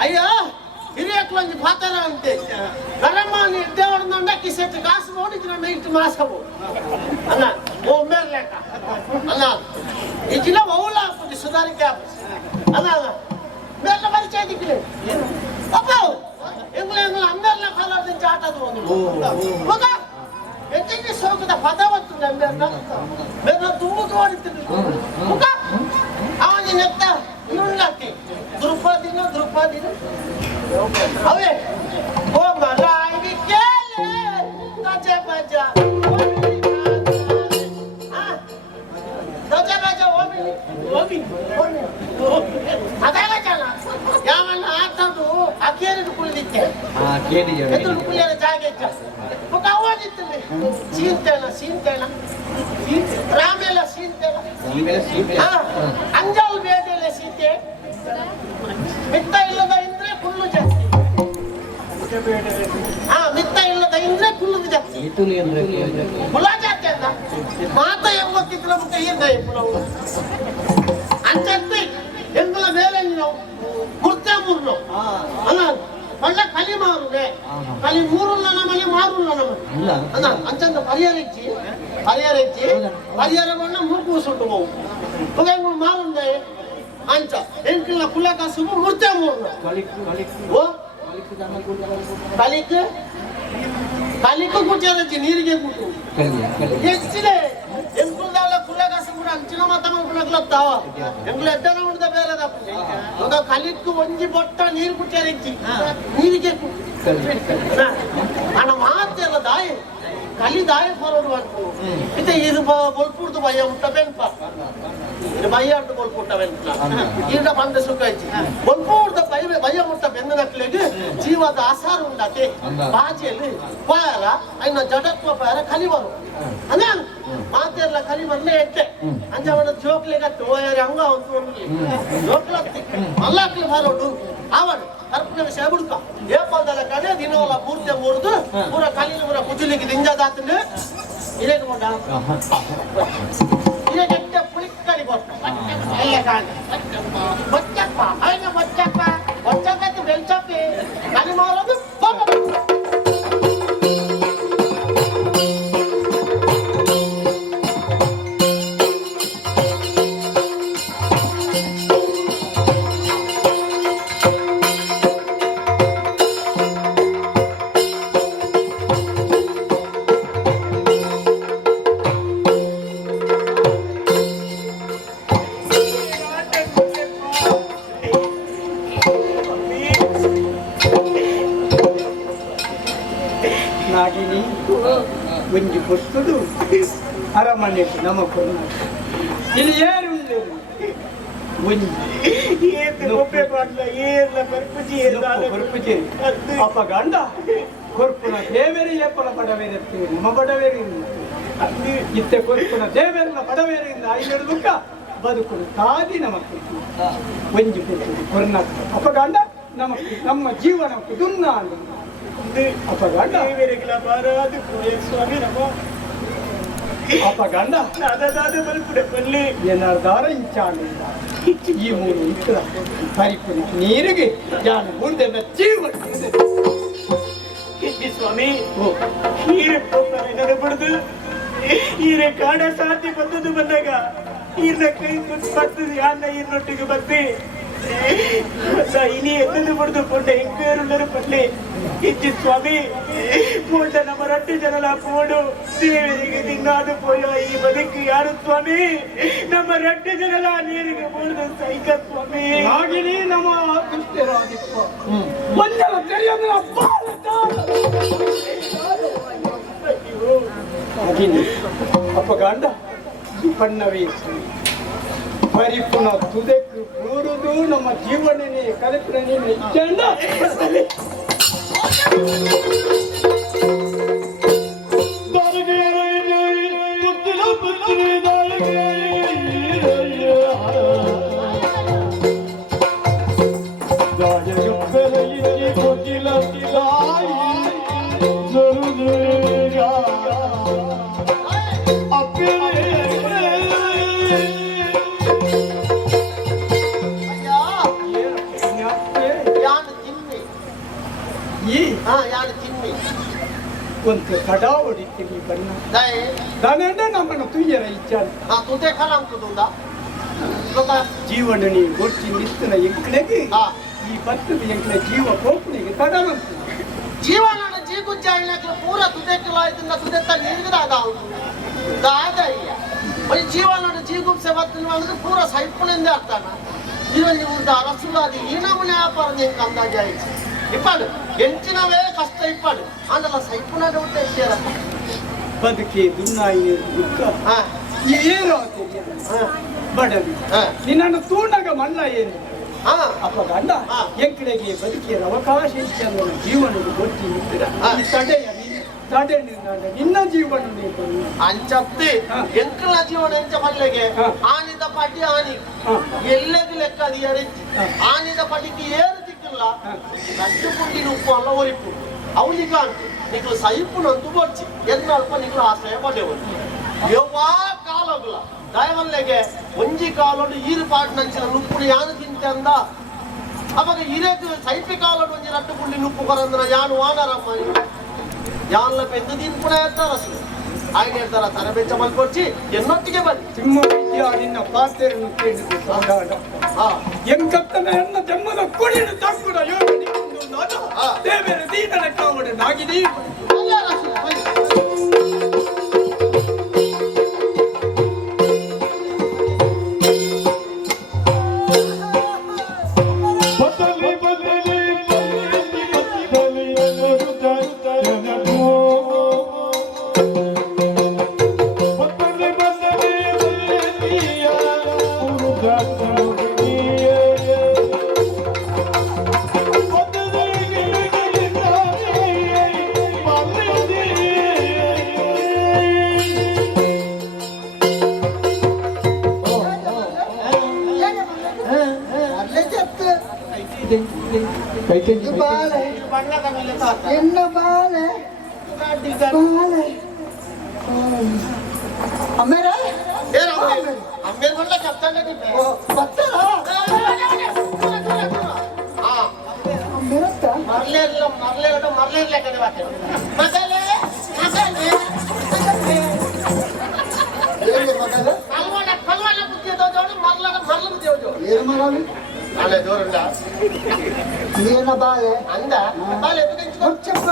ಅಯ್ಯೋ ಹಿರಿಯಕ್ಲೊಂದು ಪಾತ್ರ ಅಂತೆ ನರಮ್ಮನಿ ದೇವರನ್ನ ಕಿಸೆಟ್ ಕಾಸು ನೋಡಿದ್ರೆ ನೈಟ್ ಮಾಸವು ಅಣ್ಣ ಓ ಮೇರ್ಲೆಕ್ಕ ಅಣ್ಣ ಇಜಿನ ಮೌಲ ಹಾಕಿ ಸುಧಾರಿಕೆ ಅಣ್ಣ ಮೇರ್ಲ ಪರಿಚಯ ದಿಕ್ಕಿದೆ ಅಪ್ಪ ಎಂಗ್ಲ ಅಂದರ್ಲ ಕಾಲದಿಂದ ಆಟದು ಮಗ ಎಂತಿಗೆ ಸೋಕದ ಪದವತ್ತು ನಮ್ಮೆರ್ನ ಮೇರ್ನ ತುಂಬ ಹೊಡಿತೀನಿ ಮಗ ಅವನಿಗೆ ನೆತ್ತ ಇರುಳ್ಳಕ್ಕೆ ದ್ರುಪದಿನ ಅವೇ ಓ ಮಲಾಯಿ ಕೇಳೆ ಗಜ ಬಜ ಗಜ ಬಜ ಓಮಿ ಅದಾಗ ಜನ ಯಾವನ್ನ ಆಟದು ಆ ಕೇರಿನ ಕುಳಿದಿತ್ತೆ ಎದುರು ಕುಳಿಯರ ಜಾಗ ಇದ್ದ ಮುಖ ಓದಿತ್ತದೆ ಸೀಂತೇನ ರಾಮೆಲ್ಲ ಸೀಂತೇನ ಅಂಜಲ್ ಬೇದೆಲ್ಲ ಸೀತೆ ಮಿತ್ತ ಇಲ್ಲದ ಇಂದ್ರೆ ಕುಳ್ಳು ಜಾಸ್ತಿ ಮಿತ್ತ ಇಲ್ಲದ ಇಂದ್ರೆ ಕುಳ್ಳು ಜಾಸ್ತಿ ಕುಲ ಜಾಸ್ತಿ ಅಂತ ಮಾತ ಹೆಂಗ್ ಗೊತ್ತಿತ್ತು ನಮ್ಗೆ ಈಗ ಅಂಚತ್ತಿ ಎಂಗಳ ಮೇಲೆ ನಾವು ಮುರ್ತೆ ಮೂರ್ನು ಅಲ್ಲ ಒಳ್ಳೆ ಕಲಿ ಮಾರುದೆ ಕಲಿ ಮೂರುಲ್ಲ ನಮ್ಮಲ್ಲಿ ಮಾರುಲ್ಲ ನಮ್ಮಲ್ಲಿ ಅಲ್ಲ ಅಂಚಂದ ಪರಿಹಾರವನ್ನ ಮೂರ್ಕೂಸುಂಟು ಹೋಗು ಮಾರುಂದೆ ಅಂಚ ಎಂಕಿಲ್ಲ ಕುಲ್ಲ ಕಾಸು ಮುರ್ತೆ ಮೂರ್ನು ಓ ಕಲಿಕು ಕುಚ್ಚಿ ನೀರಿಗೆ ಬಿಟ್ಟು ಹೆಚ್ಚಿದೆ ಎಂಕುಲ್ದಲ್ಲ ಕುಲ್ಲ ಕಾಸು ಕೂಡ ಅಂಚಿನ ಮಾತ ಕುಲಕ್ಲತ್ತಾವ ಎಂಕುಲ ಎದ್ದನ ಉಳಿದ ಬೇರೆದ ಕಲಿಕು ಒಂಜಿ ಬೊಟ್ಟ ನೀರು ಕುಚ್ಚಿ ನೀರಿಗೆ ಹಣ ಮಾತೆಲ್ಲ ದಾಯಿ ಕಲಿ ದಾಯ ಹೊರಡು ಅಂಟು ಇತ್ತೆ ಇದು ಬೊಲ್ಪುಡ್ದು ಭಯ ಉಂಟ ಬೆನ್ಪ ಇದು ಭಯ ಉಂಟು ಬೊಲ್ಪುಟ್ಟ ಬೆನ್ಪ ಈಗ ಬಂದ ಸುಖ ಇಚ್ಚಿ ಬೊಲ್ಪುಡ್ದ ಭಯ ಉಂಟ ಬೆನ್ನ ನಕ್ಲೆಗೆ ಜೀವದ ಆಸಾರ ಉಂಡತೆ ಬಾಜಿಯಲ್ಲಿ ಪಾಯರ ಐನ ಜಡತ್ವ ಪಾಯರ ಕಲಿ ಬರು ಅದೇ ಮಾತೆಲ್ಲ ಕಲಿ ಬರ್ಲೇ ಎಟ್ಟೆ ಅಂಜವನ ಜೋಕ್ಲೆಗತ್ತೆ ಓಯಾರಿ ಹಂಗ ಒಂದು ಜೋಕ್ಲತ್ತಿ ಅಲ್ಲಾಕ್ಲಿ ಬರೋಡು ಅವನು ಕರ್ಪೂರ ವಿಷಯ ಬಿಡ್ಕ ಏಪಲ್ದಲ್ಲ ಕಡೆ ದಿನವಲ್ಲ ಪೂರ್ತಿ ಮುರಿದು ಪೂರ ಕಲಿನ ಪೂರ ಕುಜಲಿಕ್ಕೆ ದಿಂಜಾದಾತಂದು ಇರೇನು ಕೊಂಡ ಇರೇಕೆ ಪುಳಿಕ್ಕಡಿ ಕೊಟ್ಟ ಎಲ್ಲ ಕಾಣಿ ಬಚ್ಚಪ್ಪ ಐನ ಬಚ್ಚಪ್ಪ ಬೆಲ್ಚಪ್ಪಿ ಕಲಿ ಮಾಡೋದು ಒಂಜಿ ಕೊಟ್ಟುದು ಅರಮನೆ ನಮಕು ಇಲ್ಲಿ ಏರುಂಡು ಒಂಜಿ ಅಪ್ಪ ಗಂಡ ಕೊರ್ಪುನ ದೇವರಿ ಏಪಲ ಬಡವೇರತ್ತೆ ನಮ್ಮ ಬಡವೇರಿ ಇತ್ತೆ ಕೊರ್ಪುನ ದೇವರಿನ ಬಡವೇರಿಯಿಂದ ಐನೆಡುದುಕ ಬದುಕುಡು ತಾದಿ ನಮಕ್ಕೆ ಒಂಜಿ ಕೊಡ್ತದೆ ಕೊರ್ನಾಕ ಅಪಗಂಡ ನಮಕ್ಕೆ ನಮ್ಮ ಜೀವನಕ್ಕೆ ದುನ್ನ ಅಪಗಂಡ ಸ್ವಾಮಿ ನಮ್ಮ ಅಪಗಂಡ ಏನಾರ್ದಾರ ಇಂಚಾಣಿಲ್ಲ ಈ ಮೂರು ಇತ್ರ ಪರಿಪುರಿ ನೀರಿಗೆ ಜಾನ ಮುಂದೆ ಜೀವನ ಸ್ವಾಮಿ ಹೀರೆ ನೆನಪಡ್ದು ಹೀರೆ ಕಾಡ ಸಾತಿ ಬಂದದ್ದು ಬಂದಾಗ ಈರ್ನ ಕೈ ಕೊಟ್ಟು ಬರ್ತದೆ ಅನ್ನ ಈರ್ನೊಟ್ಟಿಗೆ ಬರ್ತಿ ಇನಿ ಎದ್ದು ಬಿಡ್ದು ಪೊಂಡ ಹೆಂಗೇರುಳ್ಳರು ಪಡ್ಲಿ ಇಚ್ಚಿ ಸ್ವಾಮಿ ಪೊಂಡ ನಮ್ಮ ರಟ್ಟು ಜನಲ ಪೋಡು ದೇವರಿಗೆ ತಿನ್ನಾದು ಪೋಯೋ ಈ ಬದುಕು ಯಾರು ಸ್ವಾಮಿ ನಮ್ಮ ರಟ್ಟು ಜನಲ ನೀರಿಗೆ ಮೂಡಿದ ಸೈಕ ಸ್ವಾಮಿ ಹಾಗೆಯೇ ನಮ್ಮ ದುಷ್ಟರಾದಿಪ್ಪ ಒಂದರ ತೆರೆಯನ್ನು ಅಪಗಂಡ ಬಣ್ಣವೇ ಪರಿಪುನ ತುದೆಕ್ಕು ಕೂರುದು ನಮ್ಮ ಜೀವನನೇ ಕಲಿಪನೇ ಇಚ್ಚಂಡ ಒಂದು ಕಡ ಹೊಡಿತೀವಿ ಬಣ್ಣ ದಾನೆಂಡ ನಮ್ಮನ್ನು ತುಯ್ಯರ ಇಚ್ಛಾನೆ ತುದೆ ಕಲಾಂಕುದುಂದ ಜೀವನ ನೀವು ಗೊತ್ತಿ ನಿಂತನ ಎಂಕಡೆಗೆ ಈ ಭತ್ತದ ಎಂಕಡ ಜೀವ ಕೋಪಣಿಗೆ ಕಡವಂತು ಜೀವನ ಜೀಗುಜ್ಜಾಯಿನಕ್ಕೆ ಪೂರ ತುದೆಕ್ಕಲಾಯ್ತಿಂದ ತುದೆತ್ತ ನೀರಿಗದಾಗ ದಾದಯ್ಯ మరి జీవాలను జీగుప్సే వస్తుంది ಅಂದ್ರೆ ಪೂರ ಸೈಪುಣಿಂದ ಅರ್ಥನ ಇದನ್ನು ಇವ್ರದ್ದು ಅರಸುಲಾದಿ ಈ ನಮ್ಮನೆ ವ್ಯಾಪಾರ ನಿಂಗೆ ಅಂದಾಜ ಆಯ್ತು ಇಪ್ಪಾಡು ಎಂಚಿನವೇ ಕಷ್ಟ ಇಪ್ಪಾಡು ಅಂದಲ್ಲ ಸೈಪುಣದ ಊಟ ಇದ್ದೀರ ಬದುಕಿ ದುನ್ನಾಯಿ ದುಃಖ ಏನು ಬಡವಿ ನಿನ್ನನ್ನು ತೂಣಗ ಮಣ್ಣ ಏನು ಅಪ್ಪ ಗಂಡ ಎಂಕಡೆಗೆ ಬದುಕಿಯ ಅವಕಾಶ ಇচ্ছে ಅಂದ್ರೆ ಜೀವನದ ಗೊತ್ತಿ ತಡೆ ನಿನ್ನ ಜೀವನ ಅಂಚತ್ತಿ ಎಂಕಲ ಜೀವನ ಎಂಚ ಮಲ್ಲೆಗೆ ಆನಿದ ಪಟಿ ಆನಿ ಎಲ್ಲೆಗೆ ಲೆಕ್ಕ ಅದು ಎರಿಚಿ ಆನಿದ ಪಟಿಗೆ ಏರು ತಿಕ್ಕಿಲ್ಲ ಕಟ್ಟುಪುಂಡಿ ಉಪ್ಪು ಅಲ್ಲ ಒರಿಪು ಅವನಿಗ నీకు సైపునందు వచ్చి ఎన్నల్ప నీకు ఆశ్రయపడేవాడు ఎవ్వా కాలగుల దయవల్లెಗೆ ಒಂಜಿ ಕಾಲೋಡು ಈರು ಪಾಟ್ ನಂಚಿನ ನುಪ್ಪುಡು ಯಾನು ತಿಂತೆಂದ ಅವಾಗ ಇರೇದು ಸೈಪಿ ಕಾಲೋಡು ಒಂಜಿ ರಟ್ಟು ಪುಂಡಿ ನುಪ್ಪು ಕೊರಂದ್ರ ಯಾನು ವಾನರಮ್ಮ ಯಾನ್ಲ ಪೆದ್ದು ತಿನ್ಪುಣ ಇರ್ತಾರ ಅಸಲು ఆయన ಹೇಳ್ತಾರ ತರಬೇತಿ ಮಲ್ಕೊಚ್ಚಿ ಎನ್ನೊಟ್ಟಿಗೆ ಬನ್ನಿ ಸಿಂಹ ನಿನ್ನ ಪಾತ್ರೆಯನ್ನು ಕೇಳಿದ್ದು ಸಾಧಾರಣ ಎಂಕತ್ತನ ಹೆಣ್ಣ ಜನ್ಮದ ಕುಡಿದು ತಕ್ಕುಡ ಯೋಗ ದೇವರ ದೀನನ ಕಾವಡ ನಾಗಿದೀ என்ன பாலே பாலே அம்மேரா ஏற அம்மேர் வல்ல கப்தானே தி பத்தரா அம்மேரா ಮರ್ಲೇರ್ಲೆ ಕಡೆ ಬಾತೆ ಮಸಾಲೆ ಏನು ಮಸಾಲೆ ಕಲ್ವಾನ ಬುದ್ಧಿ ದೋಜೋಡು ಮರ್ಲ ಬುದ್ಧಿ ದೋಜೋ ಏನು ಮಾಡಲಿ ಅಲೆ ದೂರಲ್ಲ ನೀನ ಬಾಲೆ ಅಂದ ಬಾಲೆ ಕೊಚ್ಚಪ್ಪ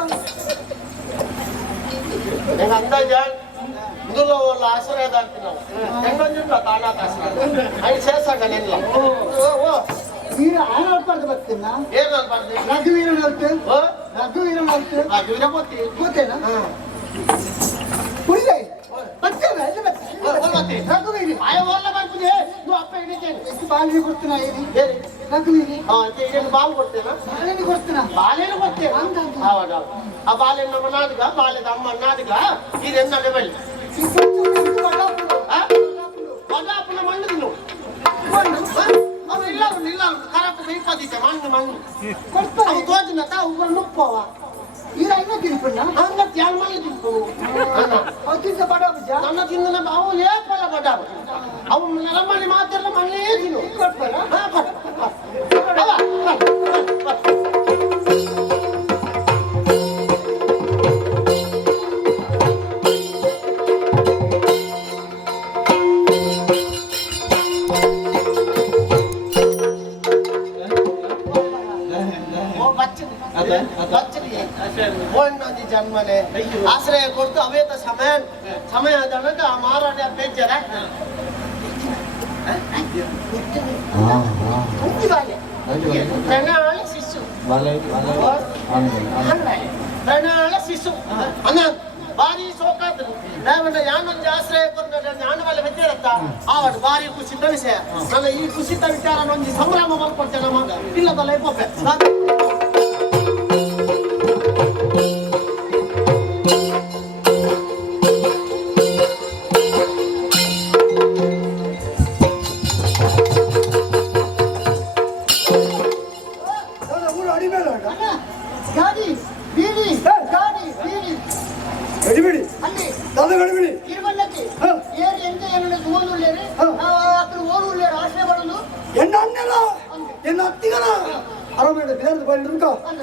నేను అందాజా ఇందులో వాళ్ళ ఆశ్రయం అంటున్నాను ಹೆಂಗೊಂದಿಲ್ಲ ತಾಣಾಕ ಆಶ್ರಯ ಅಲ್ಲಿ ಸೇರ್ಸಾಕ ನಿಲ್ಲ ಓ ನೀನು ಆನ ಅಲ್ಪಾರ್ದು ಬರ್ತೀನ ಏನು ಅಲ್ಪಾರ್ದು ರಘುವೀರ ನಲ್ತು ಓ ರಘುವೀರ ನಲ್ತು ರಘುವೀರ ಗೊತ್ತಿ ಗೊತ್ತೇನಾ ಉಳ್ಳೆ ಬರ್ತೇವೆ ಎಲ್ಲಿ ಬರ್ತೀವಿ ರಘುವೀರಿ ಆಯ ಓರ್ಲ ಬರ್ತೀನಿ ನೀವು ಅಪ್ಪ ಹಿಡಿತೇನೆ ಎಷ್ಟು ಬಾಲಿಗೆ ಕೊಡ್ತೀನ ಹೇಳಿ ಹೇಳಿ ರಘುವೀರಿ ಏನು ಬಾಲ್ ಕೊಡ್ತೇನಾ ಬಾಲಿಗೆ ಕೊಡ್ತೀನ ಬಾಲೇನು ಕೊಡ್ತೇನೆ ಅಂತ ಹೌದೌದು ಆ ಬಾಲೆ ನಮ್ಮ ನಾದಿಗ ಬಾಲೆದ ಅಮ್ಮ ನಾದಿಗ ಇದೆನ್ನ ಲೆವೆಲ್ ವಡಾಪುನ ಮಣ್ಣು ತಿನ್ನು ಅವ ಇಲ್ಲ ಕರೆಕ್ಟ್ ಬೇಕದಿತ್ತೆ ಮಣ್ಣು ಅವು ತೋಜಿನ ಅವು ನುಪ್ಪವ ಈಗ ಇನ್ನ ತಿನ್ಪಣ್ಣ ಹಂಗ ತ್ಯಾಗ ಮಾಡಿ ತಿನ್ಕೊಂಡು ಅವು ತಿಂದ ಬಡಾಬಜ ನನ್ನ ತಿಂದ ಅವು ಏಪಲ್ಲ ಬಡಾಬ ಅವು ನರಮನೆ ಮಾತೆಲ್ಲ ಮಣ್ಣೇ ತಿನ್ನು ಕೊಟ್ಬಲ್ಲ ಜನ್ಮನೆ ಆಶ್ರಯ ಕೊಡ್ತು ಅವೇತ ಸಮಯ ಆದಾಗ ಆ ಮಾರಾಟ ಬೇಜಾರ ಪ್ರಣಾಳ ಶಿಶು ಪ್ರಣಾಳ ಶಿಶು ಅನ್ನ ಬಾರಿ ಸೋಕಾದ್ರು ದಯವಿಟ್ಟು ಯಾನೊಂದು ಆಶ್ರಯ ಕೊಟ್ಟು ಜ್ಞಾನ ಮೇಲೆ ಬೆಜ್ಜಿರತ್ತ ಆವಡು ಬಾರಿ ಖುಷಿ ವಿಷಯ ನನ್ನ ಈ ಖುಷಿತ ವಿಚಾರ ಒಂದು ಸಂಭ್ರಮ ಮಾಡ್ಕೊಡ್ತೇನೆ ನಮ್ಮ ಇಲ್ಲದ ಲೈಫ್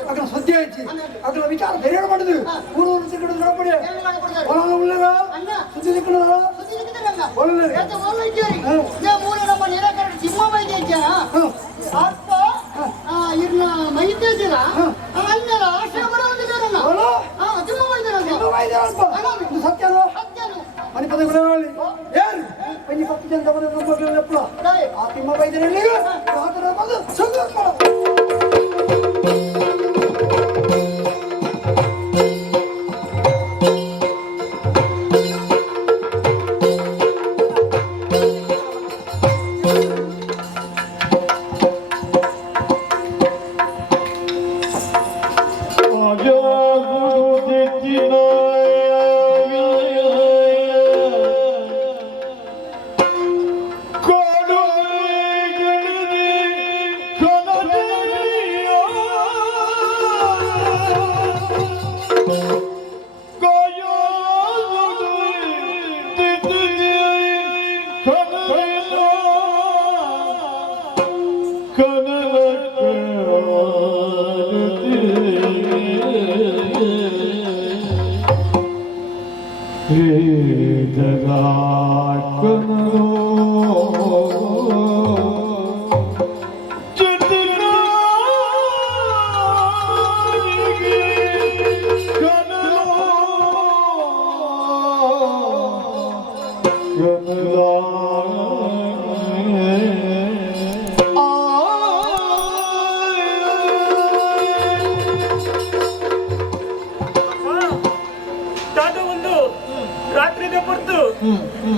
అక్కడ సద్య ఇచ్చి అక్కడ విచారం ధైర్యం పడదు ఊరు ఇక్కడ నిలబడి పొలంలో ఉన్నారా శుద్ధి దిక్కున్నారా సత్యాలు అని పది పని పప్పు చెందప్పుడు ఆ తిమ్మ వైద్యులు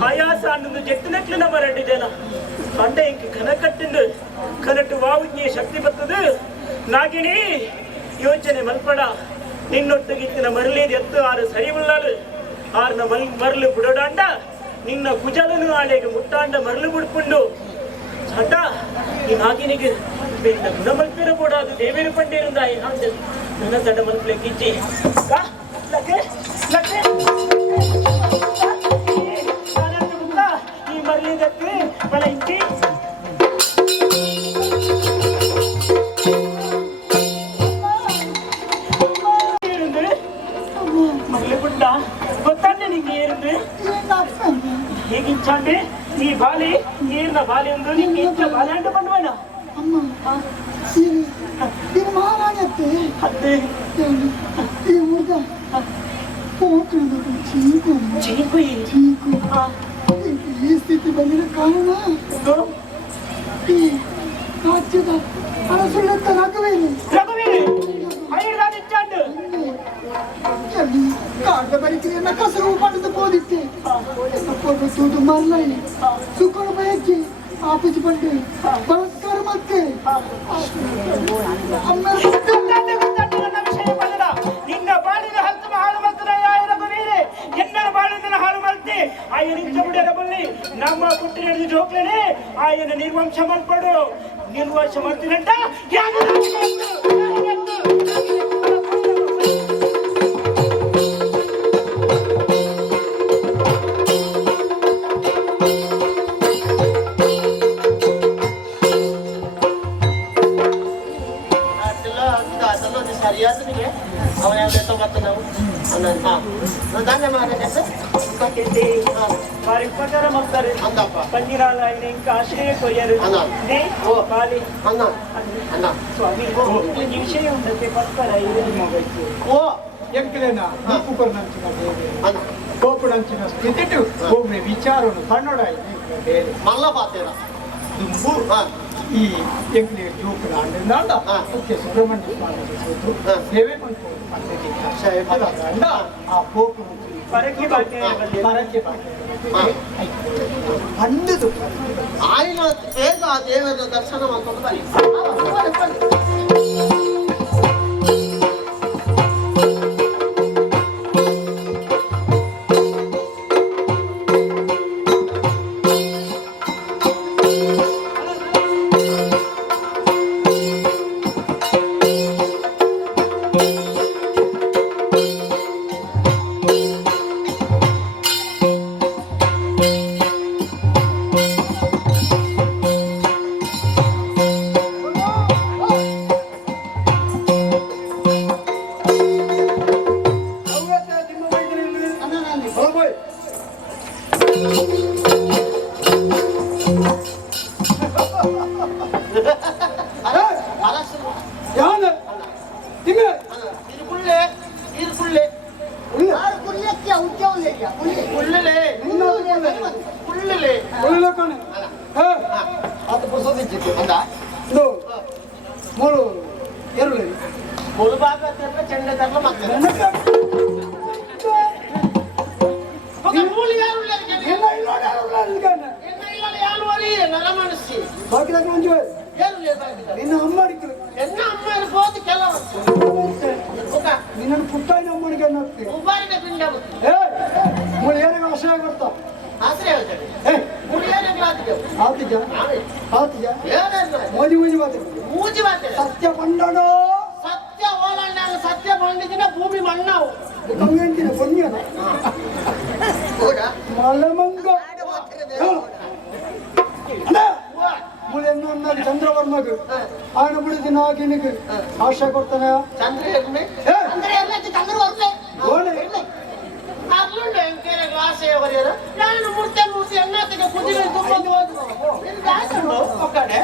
ఆయాస అన్నందు చెట్టినట్లు నమ్మరండి జన అంటే ఇంక కనకట్టిండు కనట్టు వావుజ్ఞೆ ಶಕ್ತಿ ಬರ್ತದೆ ನಾಗಿಣಿ ಯೋಚನೆ ಮಲ್ಪಡ ನಿನ್ನೊಟ್ಟಿಗಿತ್ತಿನ ಮರಲೇದು ಎತ್ತು ಆರು ಸರಿ ಉಳ್ಳಾಲು ಆರ್ನ ಮರಳು ಬಿಡೋಡಾಂಡ ನಿನ್ನ ಕುಜಲನು ಆಳೆಗೆ ಮುಟ್ಟಾಂಡ ಮರಳು ಬಿಡ್ಕೊಂಡು ಚಟ ಈ ನಾಗಿನಿಗೆ ಬೆನ್ನ ಗುಣ ಮಲ್ಪಿರ ಕೂಡಾದು ದೇವೇರು ಪಂಡಿರುಂದ ನನ್ನ ತಡ ಮಲ್ಪಲೆ ಕಿಚ್ಚಿ ಲಕ್ಕೆ ಲಕ್ಕೆ மரியாதைக்கு பலங்கி இருந்து மல்லிபுಟ್ಟ ಗೊತ್ತಾನೆ ನಿಂಗೆ ಇருந்து ಹೇಗಿಂಚಾಂಡೆ ನೀ ಬಾಲಿ ನೀರ್ನ ಬಾಲಿ ಒಂದು ನಿಂಗೆ ಇಂಚ ಬಾಲಿ ಅಂಟು ಬಂದ್ವೇನ ಅಮ್ಮ ಇದು ಮಾರಾಯತ್ತೆ ಅದೇ ಈ ಮುರ್ಗ ಹೋಗ್ಕೊಂಡು ಚೀಕು ಈ ಸ್ಥಿತಿ ಬಂದಿರೋ ಕಾರಣ ಈ ರಾಜ್ಯದ ಅರಸುಳ್ಳೆತ್ತ ರಘುವೀರಿ ಕಾಡ್ದ ಬರಿಕೆಯನ್ನ ಕಸರು ಪಡೆದು ಬೋದಿತ್ತೆ ತೂದು ಮರ್ಲೈ ಸುಖ ಬಯಕೆ ಆಪಿಸಿ ಬಂಡೆ ಬಲತ್ಕಾರ ಮತ್ತೆ ನಿನ್ನ ಬಾಳಿನ ఆయన ఇచ్చబడే బల్లి ನಮ್ಮ పుట్టిన జోక్లేనే ఆయన నిర్వంశ మల్పడు నిర్వంశ మల్తినంట ಸರಿಯಾದನಿಗೆ ಅವನ ತಗೋತಾವು దాన్ని మాట్లాడే వారి ప్రకారం వస్తారు అందప్ప పందిరాలు ఆయన ఇంకా ఆశ్రయపోయారు స్వామి ఈ విషయం ఉండతే పక్కన ಓ ಎಂಕಲೇನ ಉಪಕರಣಂಚಿನ ಕೋಪುಡಂಚಿನ ಸ್ಥಿತಿಟು ಒಮ್ಮೆ ವಿಚಾರವನ್ನು ಕನ್ನಡ మళ్ళా పాతేరా ದುಂಬು ಈ ಎಂಕಲೆ ಜೋಕುಲ ಅಂಡ ಮುಖ್ಯ ಸುಬ್ರಹ್ಮಣ್ಯ ಸ್ವಾಮಿ ಸೇವೆ ಮಾಡ್ಕೊಂಡು ಅಂಡ ಆ ಕೋಪು పరకి ಪರಕ್ಕೆ ಅಂಡದು ఆయన పేద ఆ దేవుని దర్శనం అనుకుంటుంది ನಿನ್ನ ಅಮ್ಮಡಿಕೆ ಎನ್ನ ಅಮ್ಮ ಇರ್ಬೋದು ಕೆಲವು ನಿನ್ನನ್ನು ಪುಟ್ಟಾಯಿನ ಅಮ್ಮನಿಗೆ ಅನ್ನೋದು ಉಬಾರಿನ ಪಿಂಡ ಮುಳಿ ಏನಾಗ ಆಶ್ರಯ ಕೊಡ್ತಾ ಆಶ್ರಯ ಹೇಳ್ತಾರೆ ಮುಳಿಯಾನೆ ಆತಿಜ ಮೋದಿ ಮೂಜಿ ಮೂಜಿ ಮಾತಾಡ ಸತ್ಯ ಪಂಡನೋ ಸತ್ಯ ಓಲಣ್ಣ ಸತ್ಯ ಪಂಡಿದಿನ ಭೂಮಿ ಮಣ್ಣವು ಕಮ್ಮಿಂಟಿನ ಪುಣ್ಯನ ಮಲಮಂಗ ಮುಳಿ ಅನ್ನೋದು ಚಂದ್ರವರ್ಮಗ್ ఆయన ಬಿಡಿದ ನಾಗಿನಿಗೆ ಆಶಯ ಕೊಡ್ತಾನೆ ಅರ್ಲುಂಡು ಎಂಕೇರೆ ಗ್ಲಾಸ್ ಬರೆಯೋದು ನಾನು ಮುರ್ತೆ ಮೂರ್ತಿ ಎಣ್ಣತ್ತಿಗೆ ಕುದಿಗೆ ತುಂಬಂದು ಒಕ್ಕಡೆ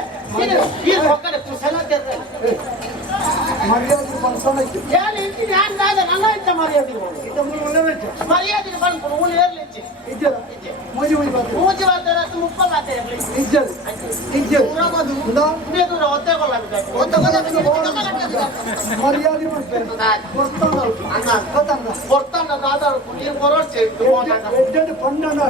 ಇದು ಒಕ್ಕಡೆ ತುಸಲ ಮರ್ಯಾದೆ ಮನಸ್ಸು ಏನು ಇಂಟಿನ ಹ್ಯಾಂಗ್ ಆದ ನನ್ನ ಇಂತ ಮರ್ಯಾದೆ ಮರ್ಯಾದೆ ಬಂದ್ಕೊಂಡು ಉಳಿ ಏರ್ಲಿಚ್ಚಿ ಇಜ್ಜದ ಮೂಜಿ ಮೂಜಿ ಬಾತಾರೆ ಮುಪ್ಪ ಬಾತಾರೆ ಇಜ್ಜದ ದೂರ ಒತ್ತೆಗೊಳ್ಳ ಮರ್ಯಾದೆ ಮಾಡ್ತಾರೆ ಕೊಡ್ತಾನ ಆಧಾರ ನೀರು ಕೊರೋಡ್ಸಿ ಎಡ್ಡೆ ಪಂಡನ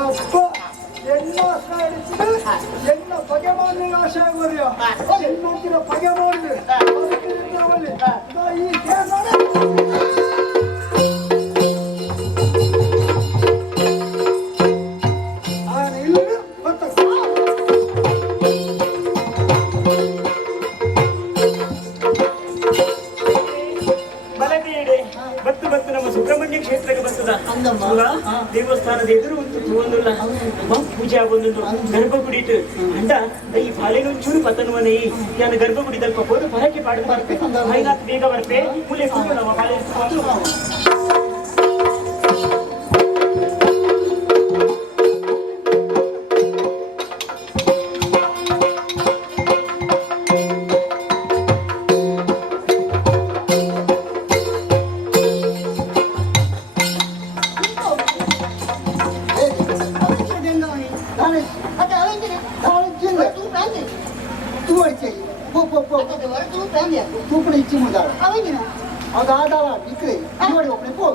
ಅಪ್ಪ ಎಣ್ಣ ಎಣ್ಣ ಪಗೆ ಮಾಡಿ ಆಶಯ ಬರೆಯ ಎಣ್ಣ ಪಗೆ ಮಾಡಿ ಈ ಬತ್ತು ನಮ್ಮ ಸುಬ್ರಹ್ಮಣ್ಯ ಕ್ಷೇತ್ರಕ್ಕೆ ಬರ್ತದ ದೇವಸ್ಥಾನದ ಎದುರು ಒಂದುಲ್ಲ ಪೂಜೆ ಆಗೊಂದು ಗರ್ಭಗುಡಿತು ಅಂಡ ಈ ಬಾಲೆನೊಂಚೂರು ಪತನವನೇ ನಾನು ಗರ್ಭಗುಡಿದಲ್ಲಿ ಹೋದ ಹೊರಕ್ಕೆ ಪಾಡು ಬರ್ತೆ ಐನಾತ್ ಬೇಗ ಬರ್ತೆ ಮುಲೆ ನಮ್ಮ ಬಾಲೆ ಪೋ ಪೋ ಪೋ ತೂಪಣ ಇಚ್ಚಿ ಮುದ್ದಾಳ ಅದಾದ ಇಕ್ರೆ ನೋಡಿ ಒಬ್ಬನೇ ಪೋ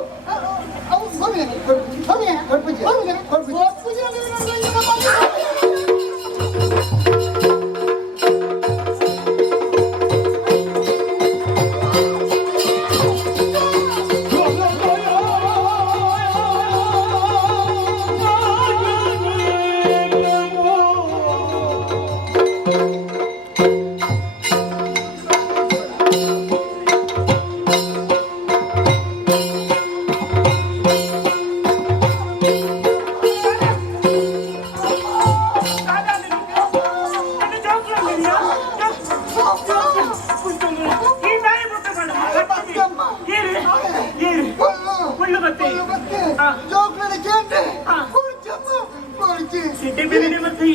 ಸಿಟಿ ಬೇರೆ ಮತ್ತೆ